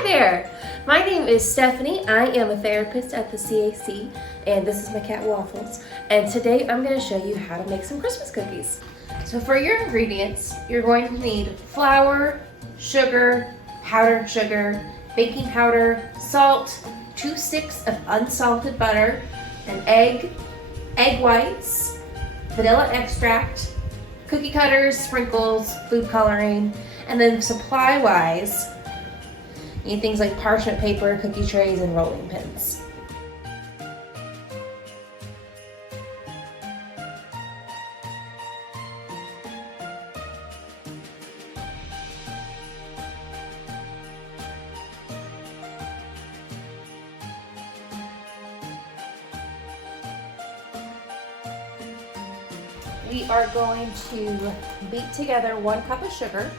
Hi there! My name is Stephanie. I am a therapist at the CAC, and this is my cat Waffles. And today I'm going to show you how to make some Christmas cookies. So for your ingredients, you're going to need flour, sugar, powdered sugar, baking powder, salt, 2 sticks of unsalted butter, an egg, egg whites, vanilla extract, cookie cutters, sprinkles, food coloring, and then supply-wise, you need things like parchment paper, cookie trays, and rolling pins. We are going to beat together 1 cup of sugar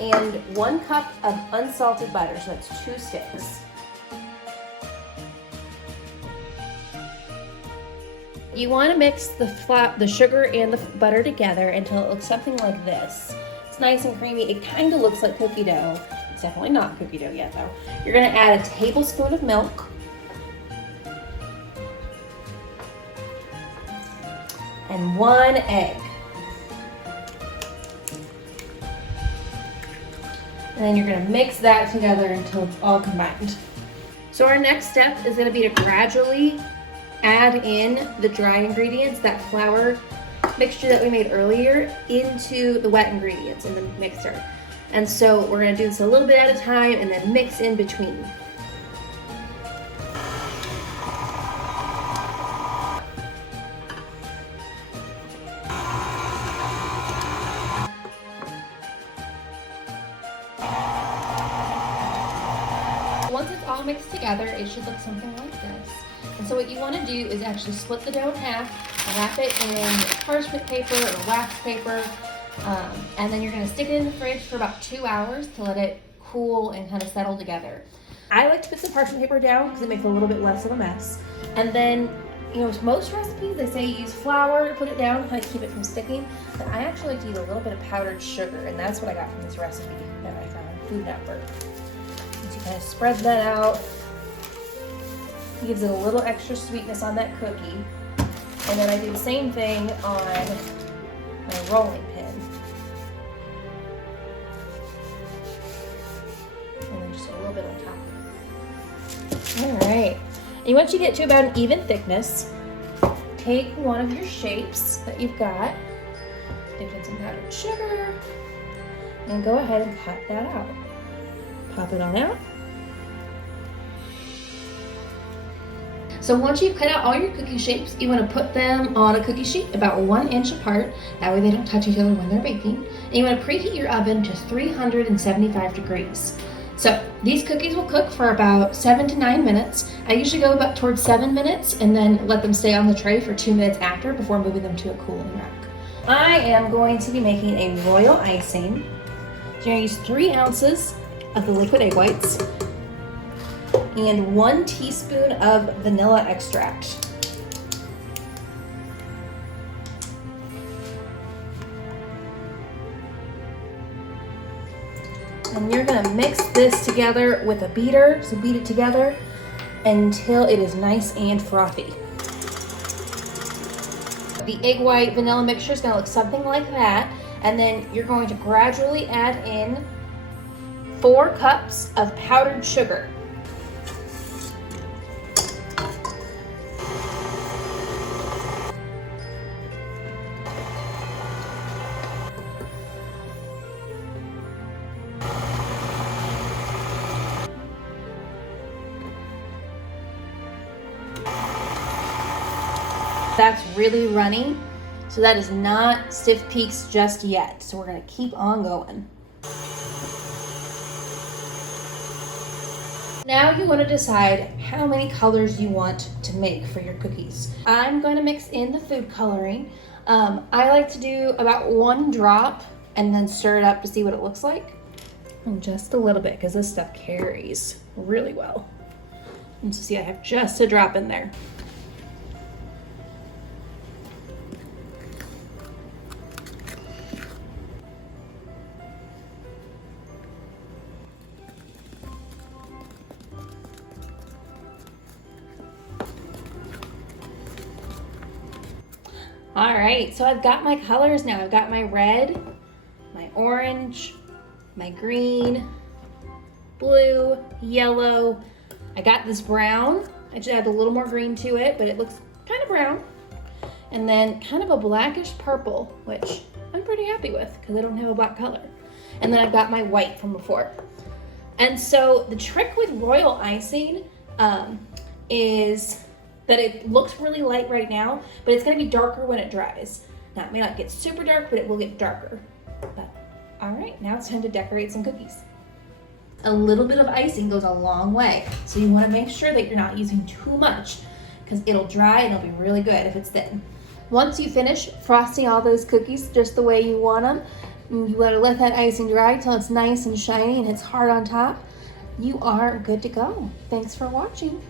and 1 cup of unsalted butter, so that's 2 sticks. You want to mix the sugar and the butter together until it looks something like this. It's nice and creamy. It kind of looks like cookie dough. It's definitely not cookie dough yet though. You're going to add a tablespoon of milk, and 1 egg. And then you're gonna mix that together until it's all combined. So our next step is gonna be to gradually add in the dry ingredients, that flour mixture that we made earlier, into the wet ingredients in the mixer. And so we're gonna do this a little bit at a time and then mix in between. Once it's all mixed together, it should look something like this. And so what you want to do is actually split the dough in half, wrap it in parchment paper or wax paper, and then you're going to stick it in the fridge for about 2 hours to let it cool and kind of settle together. I like to put some parchment paper down because it makes a little bit less of a mess. And then, you know, most recipes, they say use flour to put it down to kind of keep it from sticking, but I actually like to use a little bit of powdered sugar, and that's what I got from this recipe that I found on Food Network. You kind of spread that out. It gives it a little extra sweetness on that cookie. And then I do the same thing on my rolling pin. And then just a little bit on top. All right. And once you get to about an even thickness, take one of your shapes that you've got, dip in some powdered sugar, and go ahead and cut that out. Pop it on out. So once you've cut out all your cookie shapes, you want to put them on a cookie sheet about 1 inch apart. That way they don't touch each other when they're baking. And you want to preheat your oven to 375 degrees. So these cookies will cook for about 7 to 9 minutes. I usually go about towards 7 minutes and then let them stay on the tray for 2 minutes after before moving them to a cooling rack. I am going to be making a royal icing. So you're going to use 3 ounces of the liquid egg whites and 1 teaspoon of vanilla extract. And you're going to mix this together with a beater, so beat it together until it is nice and frothy. The egg white vanilla mixture is going to look something like that, and then you're going to gradually add in 4 cups of powdered sugar. That's really runny, so that is not stiff peaks just yet. So we're gonna keep on going. Now you want to decide how many colors you want to make for your cookies. I'm going to mix in the food coloring. I like to do about 1 drop and then stir it up to see what it looks like. And just a little bit, because this stuff carries really well. And so see, I have just a drop in there. All right, so I've got my colors now. I've got my red, my orange, my green, blue, yellow. I got this brown. I just add a little more green to it, but it looks kind of brown. And then kind of a blackish purple, which I'm pretty happy with because I don't have a black color. And then I've got my white from before. And so the trick with royal icing is that it looks really light right now, but it's gonna be darker when it dries. Now it may not get super dark, but it will get darker. But all right, now it's time to decorate some cookies. A little bit of icing goes a long way, so you wanna make sure that you're not using too much because it'll dry and it'll be really good if it's thin. Once you finish frosting all those cookies just the way you want them, you gotta let that icing dry till it's nice and shiny and it's hard on top. You are good to go. Thanks for watching.